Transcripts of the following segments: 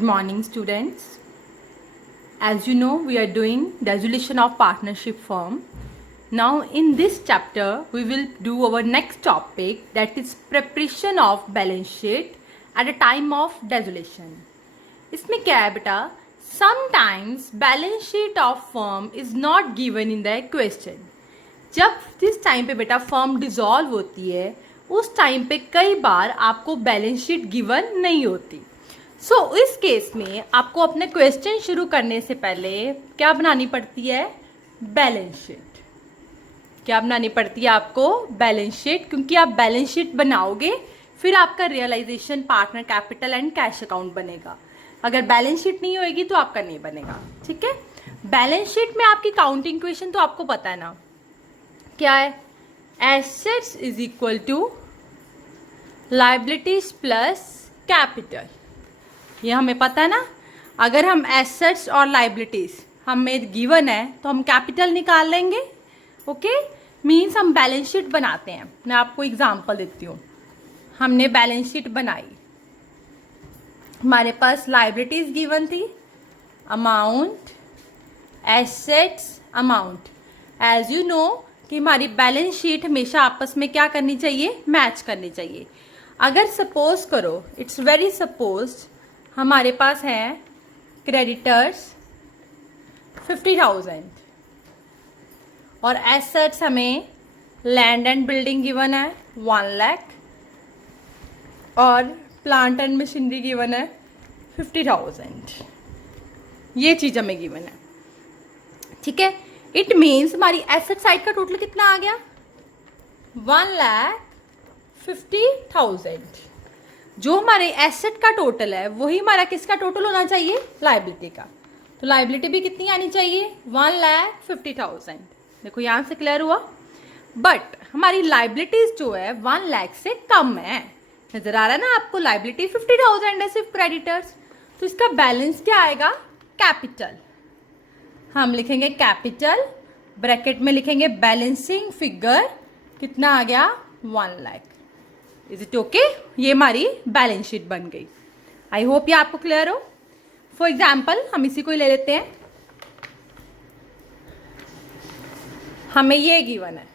Good morning, students. As you know, we are doing dissolution of partnership firm. Now, in this chapter, we will do our next topic, that is preparation of balance sheet at a time of dissolution. इसमें क्या है बेटा? Sometimes balance sheet of firm is not given in the question. जब जिस time पे बेटा firm dissolve होती है उस टाइम पे कई बार आपको बैलेंस शीट गिवन नहीं होती. इस केस में आपको अपने क्वेश्चन शुरू करने से पहले क्या बनानी पड़ती है? Balance sheet. क्या बनानी पड़ती है आपको? Balance sheet. क्योंकि आप बैलेंस शीट बनाओगे फिर आपका realisation, partner capital and cash account बनेगा. अगर बैलेंस शीट नहीं होएगी तो आपका नहीं बनेगा. ठीक है. बैलेंस शीट में आपकी काउंटिंग इक्वेशन तो आपको पता है ना, क्या है? Assets is equal to liabilities plus capital. ये हमें पता है ना. अगर हम एसेट्स और लायबिलिटीज हमें गिवन है तो हम कैपिटल निकाल लेंगे. ओके. मीन्स हम बैलेंस शीट बनाते हैं. मैं आपको एग्जांपल देती हूँ. हमने बैलेंस शीट बनाई, हमारे पास लायबिलिटीज गिवन थी, amount, assets, amount. As you know कि हमारी बैलेंस शीट हमेशा आपस में क्या करनी चाहिए? मैच करनी चाहिए. अगर सपोज करो, इट्स वेरी सपोज, हमारे पास है क्रेडिटर्स 50,000 और एसेट्स हमें लैंड एंड बिल्डिंग गिवन है 1 लाख और प्लांट एंड मशीनरी गिवन है 50,000. ये चीज हमें गिवन है. ठीक है. इट मीन्स हमारी एसेट साइड का टोटल कितना आ गया? 1,50,000. जो हमारे एसेट का टोटल है वही हमारा किसका टोटल होना चाहिए? लायबिलिटी का. तो लायबिलिटी भी कितनी आनी चाहिए? 1,50,000. देखो यहां से क्लियर हुआ. बट हमारी लायबिलिटीज जो है 1 लाख से कम है. नजर आ रहा है ना आपको? लायबिलिटी 50,000 है सिर्फ क्रेडिटर्स. तो इसका बैलेंस क्या आएगा? कैपिटल. हम लिखेंगे कैपिटल, ब्रैकेट में लिखेंगे बैलेंसिंग फिगर. कितना आ गया? 1 लाख. Is it okay? ये हमारी बैलेंस शीट बन गई. आई होप ये आपको क्लियर हो. फॉर एग्जाम्पल हम इसी को ही ले लेते हैं. हमें ये गिवन है,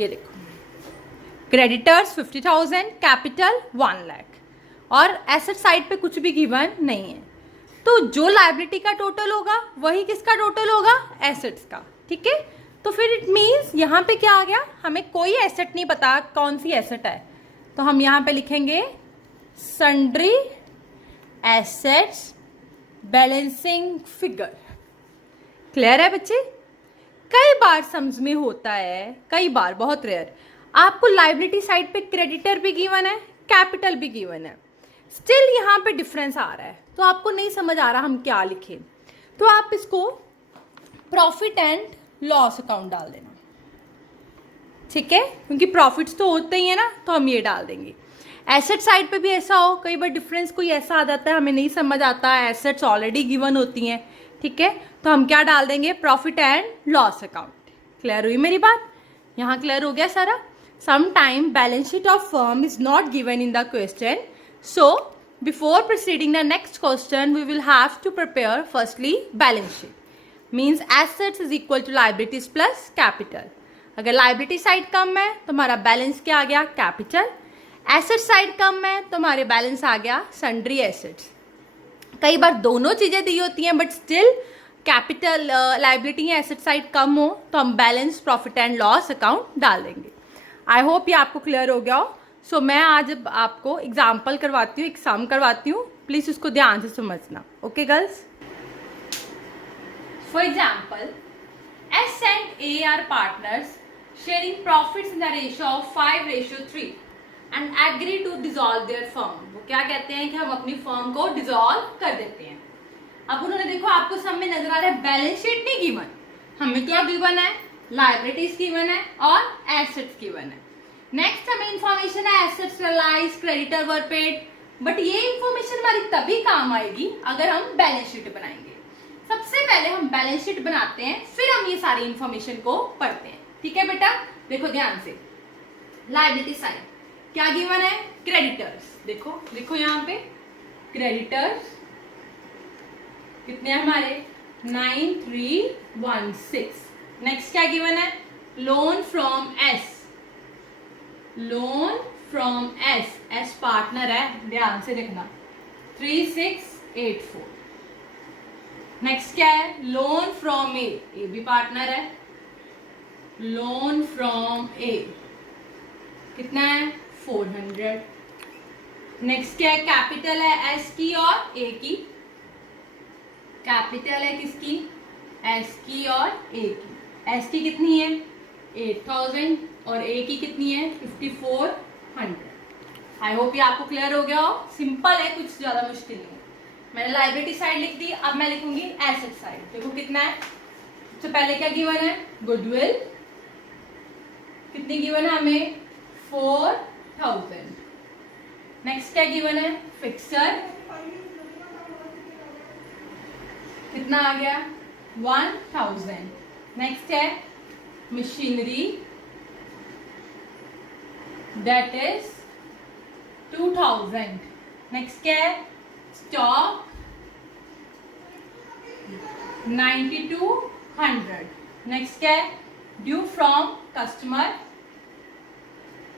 ये देखो, क्रेडिटर्स 50,000, कैपिटल 1 लाख और एसेट साइड पे कुछ भी गिवन नहीं है. तो जो लायबिलिटी का टोटल होगा वही किसका टोटल होगा? एसेट्स का. ठीक है. तो फिर इट मीन्स यहाँ पे क्या आ गया? हमें कोई एसेट नहीं पता कौन सी एसेट है, तो हम यहाँ पे लिखेंगे sundry assets balancing figure. Clear है बच्चे? कई बार समझ में होता है, कई बार, बहुत रेयर, आपको लायबिलिटी साइड पे क्रेडिटर भी गिवन है, कैपिटल भी गिवन है, स्टिल यहाँ पे डिफरेंस आ रहा है तो आपको नहीं समझ आ रहा हम क्या लिखें. तो आप इसको प्रॉफिट एंड लॉस अकाउंट डाल देना. ठीक है. क्योंकि प्रॉफिट्स तो होते ही है ना, तो हम ये डाल देंगे. एसेट साइड पे भी ऐसा हो, कई बार डिफरेंस कोई ऐसा आ जाता है हमें नहीं समझ आता, एसेट्स ऑलरेडी गिवन होती हैं. ठीक है. तो हम क्या डाल देंगे? Profit and loss account. Clear हुई मेरी बात? यहाँ क्लियर हो गया सारा. Sometime balance sheet of firm is not given in the question. So, before proceeding the next question, we will have to prepare firstly balance sheet. Means assets is equal to liabilities plus capital. अगर liability side कम है तो हमारा balance क्या आ गया? Capital. Asset side कम है तो हमारे balance आ गया सन्ड्री एसेट्स. कई बार दोनों चीजें दी होती हैं बट स्टिल कैपिटल, लायबिलिटी या एसेट साइड कम हो तो हम balance profit and loss account डाल देंगे. आई होप ये आपको क्लियर हो गया हो. सो मैं आज आपको एग्जाम्पल करवाती हूँ, एक सम करवाती हूँ, प्लीज उसको ध्यान से समझना. Okay girls? For example, S and A are partners sharing profits in the ratio of 5:3 and agree to dissolve their firm. वो क्या कहते हैं कि हम अपनी फर्म को डिसॉल्व कर देते हैं. अब उन्होंने, देखो आपको सब में नजर आ रहा है बैलेंस शीट नहीं गिवन, हमें क्या गिवन है? लायबिलिटीज गिवन है और एसेट्स गिवन है. नेक्स्ट हमें इंफॉर्मेशन है assets realise, creditor were paid. But ये इंफॉर्मेशन हमारी तभी काम आएगी अगर हम बैलेंस शीट बनाएंगे. सबसे पहले हम बैलेंस शीट बनाते हैं, फिर हम ये सारी इंफॉर्मेशन को पढ़ते हैं. ठीक है बेटा? देखो ध्यान से. लायबिलिटी साइड क्या गिवन है? क्रेडिटर्स. देखो देखो यहाँ पे क्रेडिटर्स कितने हैं हमारे 9316। नेक्स्ट क्या गिवन है, loan from S, loan from S, S partner है, ध्यान से देखना 3684। नेक्स्ट क्या है, लोन फ्रॉम ए, ए भी पार्टनर है, लोन फ्रॉम ए कितना है 400। नेक्स्ट क्या है, कैपिटल है एस की और ए की, कैपिटल है किसकी, एस की और ए की, एस की कितनी है 8000 और ए की कितनी है 5400। आई होप ये आपको क्लियर हो गया हो, सिंपल है, कुछ ज्यादा मुश्किल नहीं है। मैंने लाइबिलिटी साइड लिख दी, अब मैं लिखूंगी एसेट साइड। देखो कितना है, सबसे पहले क्या गिवन है, गुडविल कितनी गिवन है हमें 4000। नेक्स्ट क्या गिवन है, फिक्सर कितना आ गया 1000। नेक्स्ट है मशीनरी दैट इज 2000। नेक्स्ट क्या है, स्टॉक 9200। नेक्स्ट क्या है, ड्यू फ्रॉम कस्टमर,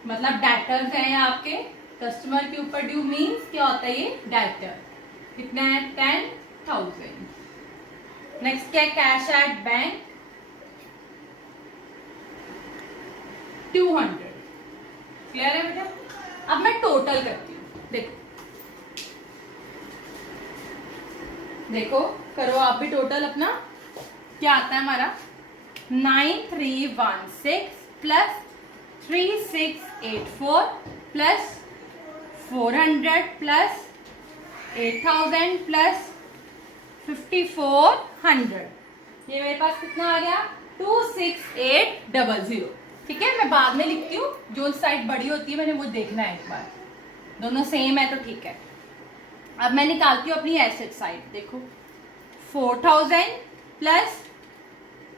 मतलब डेटर्स हैं आपके, कस्टमर के ऊपर ड्यू मीन्स क्या होता है ये डेटर, कितना है 10000। नेक्स्ट क्या है, कैश एट बैंक 200। क्लियर है बेटा, अब मैं टोटल करती हूँ, देखो करो आप भी टोटल अपना, क्या आता है हमारा 9316 प्लस 3684 प्लस 400 प्लस 8000 प्लस 5400, ये मेरे पास कितना आ गया 26800। ठीक है, मैं बाद में लिखती हूँ, जो साइड बड़ी होती है मैंने वो देखना है एक बार, दोनों सेम है तो ठीक है। अब मैं निकालती हूँ अपनी एसेट साइड, देखो 4000 plus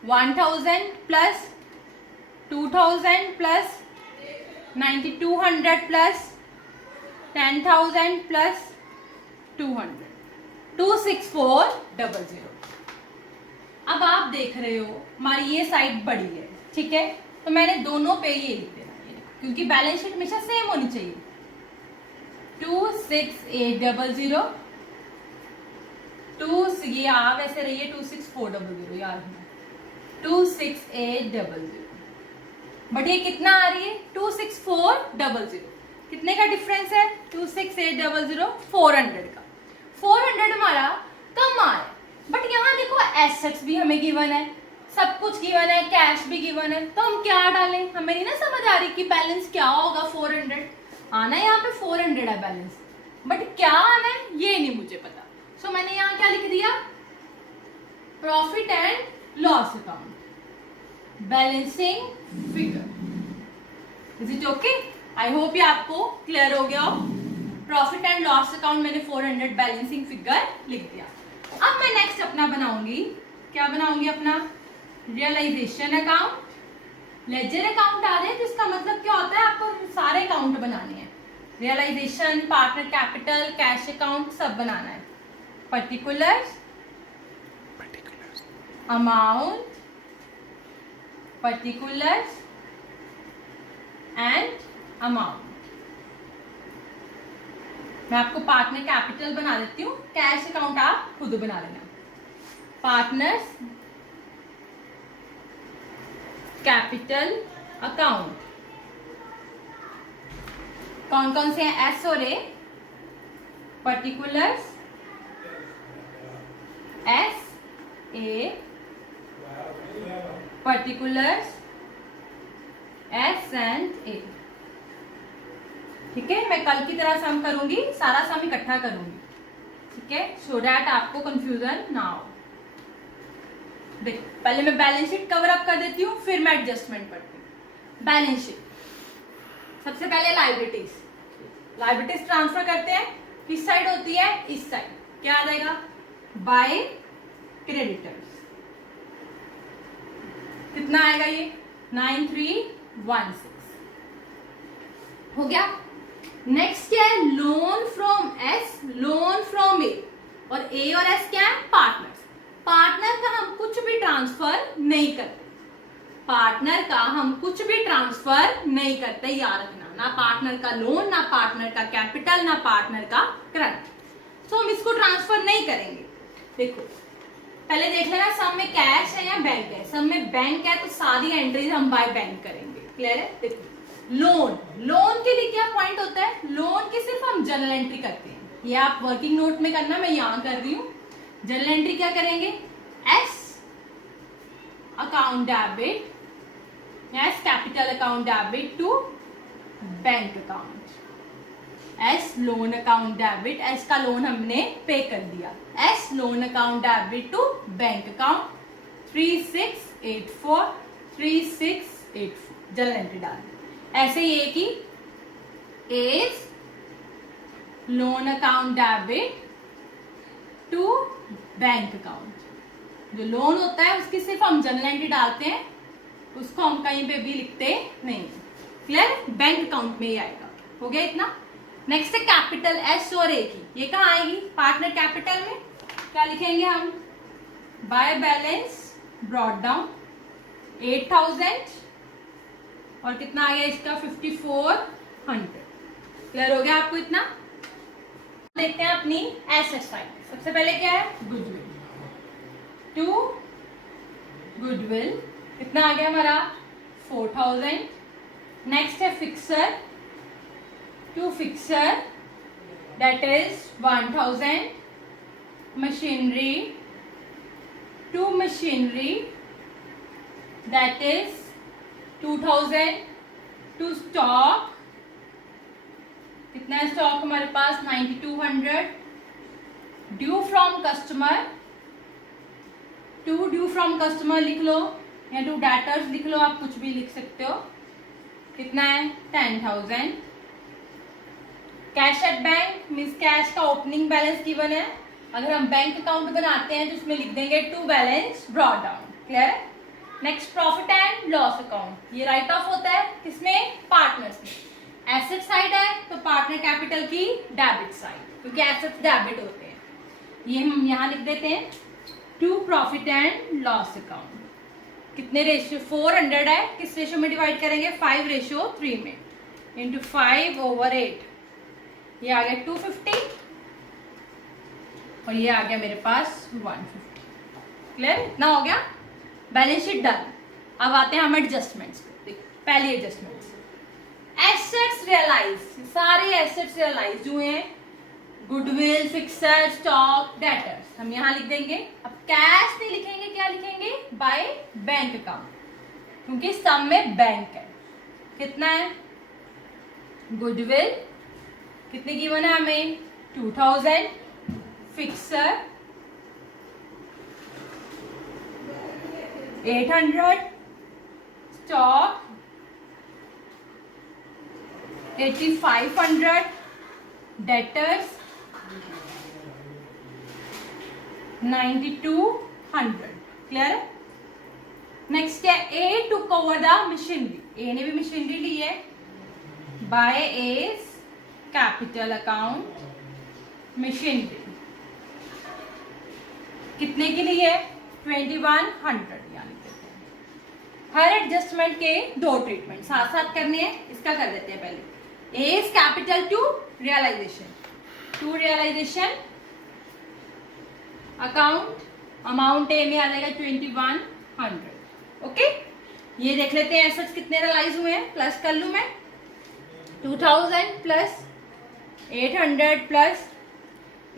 1000 plus 2000 plus 9200 plus 10000 plus 200, 26400। अब आप देख रहे हो हमारी ये साइड बड़ी है, ठीक है, तो मैंने दोनों पे ये लिख देना है, क्योंकि बैलेंस शीट हमेशा सेम होनी चाहिए। 26800 ये आ वैसे रही है 26400 यार, 26800, बट ये कितना आ रही है 26400, कितने का डिफरेंस है 26800 400 का, 400 हमारा कम आ रहा है, बट यहाँ देखो एसेट्स भी हमें गिवन है, सब कुछ गिवन है, कैश भी गिवन है, तो हम क्या डालें, हमें नहीं ना समझ आ रही कि बैलेंस क्या होगा। 400 आना है, यहाँ पे 400 है बैलेंस, बट क्या आना है ये नहीं मुझे पता। सो मैंने यहाँ क्या लिख दिया, profit and loss account, balancing figure. Is it okay? I hope ये आपको क्लियर हो गया हो। प्रॉफिट एंड लॉस अकाउंट मैंने 400 बैलेंसिंग फिगर लिख दिया। अब मैं नेक्स्ट अपना बनाऊंगी, क्या बनाऊंगी अपना, रियलाइजेशन अकाउंट, लेजर अकाउंट आ रहे हैं, जिसका मतलब क्या होता है आपको सारे अकाउंट बनाने हैं, realisation, partner capital, cash account सब बनाना है, particulars, amount, particulars and amount. मैं आपको पार्टनर कैपिटल बना देती हूँ, कैश अकाउंट आप खुद बना लेना। पार्टनर्स कैपिटल अकाउंट कौन कौन से हैं, एस और A, particulars S A, particulars S and A. ठीक है, मैं कल की तरह सम करूंगी, सारा सम इकट्ठा करूंगी, ठीक है, सो दैट आपको कंफ्यूजन ना हो। देखो पहले मैं बैलेंस शीट कवर अप कर देती हूँ, फिर मैं एडजस्टमेंट करती हूँ। बैलेंस शीट, सबसे पहले लायबिलिटीज, लायबिलिटीज ट्रांसफर करते हैं, किस साइड होती है, इस साइड, क्या आ जाएगा, बाय क्रेडिटर्स, कितना आएगा ये 9316 हो गया। नेक्स्ट क्या है, loan from S, loan from A, और ए और एस क्या है, पार्टनर्स। पार्टनर का हम कुछ भी ट्रांसफर नहीं करते, पार्टनर का हम कुछ भी ट्रांसफर नहीं करते, याद रखना, ना पार्टनर का लोन, ना पार्टनर का कैपिटल, ना पार्टनर का करंट, तो हम इसको ट्रांसफर नहीं करेंगे। देखो पहले देख लेना, सब में कैश है या बैंक है, सब में बैंक है तो सारी एंट्रीज हम बाय बैंक करेंगे, क्लियर है। देखो लोन, लोन के लिए क्या पॉइंट होता है, लोन की सिर्फ हम जनरल एंट्री करते हैं, ये आप वर्किंग नोट में करना, मैं यहां कर रही हूं। जनरल एंट्री क्या करेंगे, S account debit, S capital account debit to bank account, S loan account debit, S का लोन हमने पे कर दिया, S loan account debit to bank account 3684 3684 journal entry डाल। ऐसे ही एक ही as loan account debit to bank account, जो लोन होता है उसकी सिर्फ हम जनरल एंट्री डालते हैं, उसको हम कहीं पे भी लिखते नहीं, क्लियर, बैंक अकाउंट में ही आएगा। हो गया इतना। नेक्स्ट है कैपिटल एस और ए की, ये कहाँ आएगी, पार्टनर कैपिटल में क्या लिखेंगे हम, बाय बैलेंस ब्रॉट डाउन 8000 और कितना आ गया इसका 5400, क्लियर हो गया आपको इतना। देखते हैं अपनी एसेट साइड, सबसे पहले क्या है, गुडविल, टू गुडविल कितना आ गया हमारा 4000। नेक्स्ट है fixture, to fixture that is 1000। Machinery, to machinery that is 2000। To stock, कितना है स्टॉक हमारे पास 9200। Due from customer, to due from customer लिख लो या टू डेटर्स लिख लो, आप कुछ भी लिख सकते हो, कितना है 10000। Cash at bank means cash का ओपनिंग बैलेंस गिवन है, अगर हम बैंक अकाउंट बनाते हैं तो उसमें लिख देंगे to balance brought down, clear है। Next profit and loss account, ये राइट ऑफ होता है किसमें, पार्टनर्स में। एसेट साइड है तो पार्टनर कैपिटल की डेबिट साइड, क्योंकि एसेट्स डेबिट होते हैं, ये हम यहाँ लिख देते हैं to profit and loss account. कितने रेशियो 400 है, किस रेशियो में डिवाइड करेंगे 5:3 में, इंटू 5/8, ये आ गया 250 और ये आ गया मेरे पास 150, क्लियर, इतना हो गया। Balance sheet done. अब आते हैं हम एडजस्टमेंट्स पे। पहली एडजस्टमेंट्स, एसेट्स रियलाइज, सारे एसेट्स रियलाइज हुए हैं, गुडविल, फिक्सर, स्टॉक, डेटर्स हम यहां लिख देंगे। अब कैश नहीं लिखेंगे, क्या लिखेंगे, बाय बैंक अकाउंट, क्योंकि सब में बैंक है। कितना है, गुडविल कितने गिवन है हमें 2000, फिक्सर 800, स्टॉक 8500, डेटर्स 9200, क्लियर है। नेक्स्ट क्या, A to cover the machinery, A ने भी मशीनरी ली है, by as capital account machinery, कितने के लिए 2100, यानी हर एडजस्टमेंट के दो ट्रीटमेंट साथ साथ करने हैं। इसका कर देते हैं पहले, as capital to realisation, to realisation account, amount A में आ जाएगा 2100, ओके। ये देख लेते हैं एसेट्स कितने रियलाइज हुए हैं, प्लस कर लू मैं 2000 प्लस 800 प्लस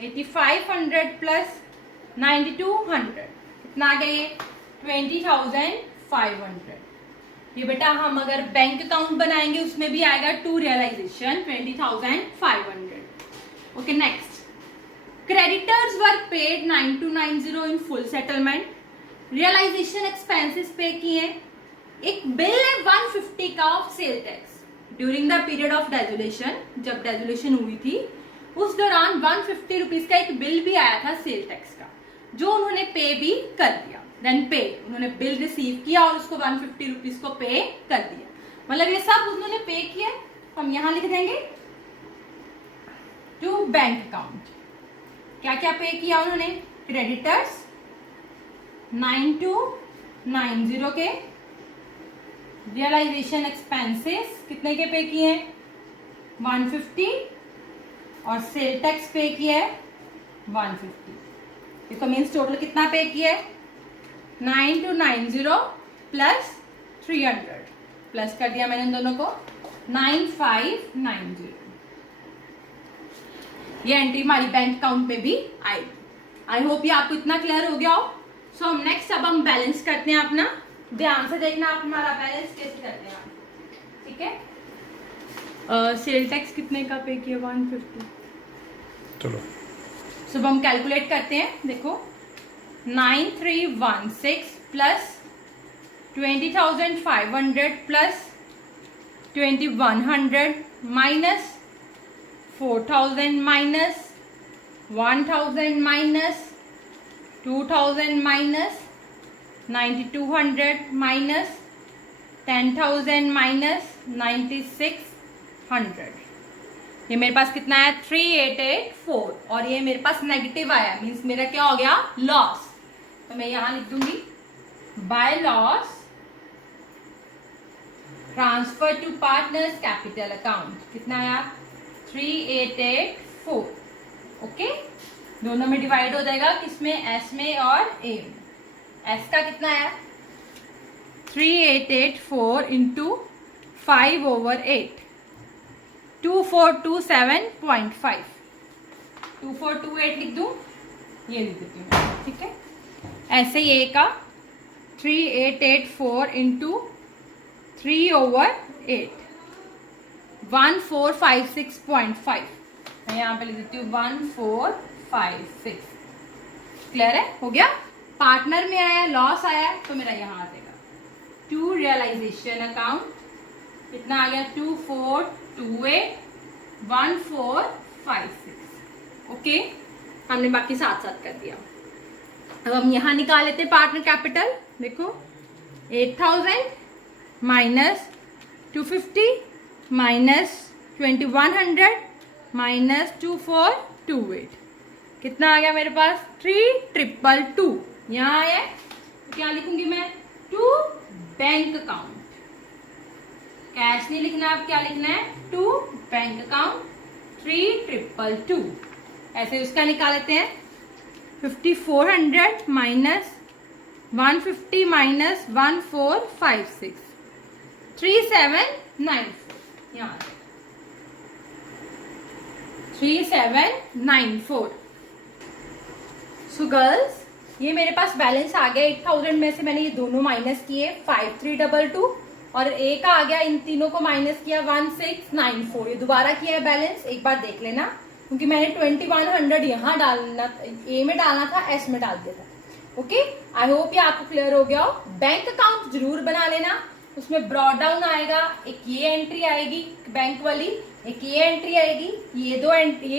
8500 प्लस 9200, कितना आ गया ये 20,500। ये बेटा हम अगर बैंक अकाउंट बनाएंगे उसमें भी आएगा to realisation 20,500, okay. Next, creditors were paid 9290 in full settlement, realisation expenses pay किए। एक बिल है 150 का of sale tax during the period of dissolution, जब डेजुलेशन हुई थी उस दौरान 150 रुपीज का एक बिल भी आया था सेल टैक्स का, जो उन्होंने पे भी कर दिया। देन पे, उन्होंने बिल रिसीव किया और उसको 150 रुपीज को पे कर दिया, मतलब ये सब उन्होंने पे किया। हम यहाँ लिख देंगे टू बैंक अकाउंट। क्या क्या पे किया उन्होंने? क्रेडिटर्स 9290 के, रियलाइजेशन एक्सपेंसेस कितने के पे किए हैं? 150, और सेल टैक्स पे किया है 150। इसका मीन्स टोटल कितना पे किया है? 9290 प्लस 300, प्लस कर दिया मैंने इन दोनों को 9590। ये एंट्री हमारी बैंक अकाउंट में भी आई। आई होप ये आपको इतना क्लियर हो गया हो। सो हम नेक्स्ट अब हम बैलेंस करते हैं अपना। ध्यान से देखना आप हमारा बैलेंस कैसे करते हैं आप, ठीक है। सेल टैक्स कितने का पे किया? 150। चलो सुबह हम कैलकुलेट करते हैं। देखो 9316 plus 20,500 plus 2100 minus 4,000 minus 1,000 minus 2,000 minus 9,200 minus 10,000 minus 9,600। ये मेरे पास कितना है? 3884। और ये मेरे पास नेगेटिव आया, मीन्स मेरा क्या हो गया? लॉस। तो मैं यहां लिख दूंगी by loss transfer to partners capital account. कितना आया? 3884। ओके, दोनों में डिवाइड हो जाएगा, किसमें? एस में और ए में। एस का कितना आया? 3884 इंटू 5/8, 2427.5। 2428 लिख दूं, ये लिख देती हूँ, ठीक है। ऐसे ही ए का 3884 इंटू 3/8, 1456.5। मैं यहाँ पे लिख देती हूँ 1456। क्लियर है? हो गया। पार्टनर में आया, लॉस आया, तो मेरा यहाँ आ जाएगा टू रियलाइजेशन अकाउंट। कितना आ गया? 2428 1456। ओके, हमने बाकी साथ साथ कर दिया। अब हम यहां निकाल लेते हैं पार्टनर कैपिटल। देखो 8000 माइनस 250 माइनस 2100 माइनस 2428, कितना आ गया मेरे पास? 3222। यहां आया, तो क्या लिखूंगी मैं? To bank account. कैश नहीं लिखना, आप क्या लिखना है? To bank account 3222। ऐसे उसका निकाल लेते हैं। 5400 माइनस 150 माइनस 1456, 3794। यहाँ 3794। सो गर्ल्स, ये मेरे पास बैलेंस आ गया 8000 में से मैंने ये दोनों माइनस किए 5322, और ए का आ गया, इन तीनों को माइनस किया 1694। ये दोबारा किया है बैलेंस, एक बार देख लेना, क्योंकि मैंने 2100 यहाँ डालना, ए में डालना था, एस में डाल दिया था। ओके, आई होप ये आपको क्लियर हो गया हो। बैंक अकाउंट जरूर बना लेना, उसमें ब्रॉड डाउन आएगा, एक ये एंट्री आएगी बैंक वाली, एक ये एंट्री आएगी, ये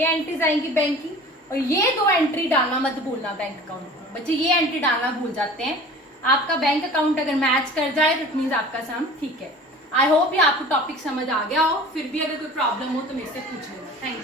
एंट्रीज आएंगी बैंक की, और ये दो एंट्री डालना मत भूलना बैंक अकाउंट में। बच्चे ये एंट्री डालना भूल जाते हैं। आपका बैंक अकाउंट अगर मैच कर जाए तो इट मीन्स आपका सम ठीक है। आई होप ये आपको टॉपिक समझ आ गया हो। फिर भी अगर कोई प्रॉब्लम हो तो मेरे से पूछ लेना। Thank you.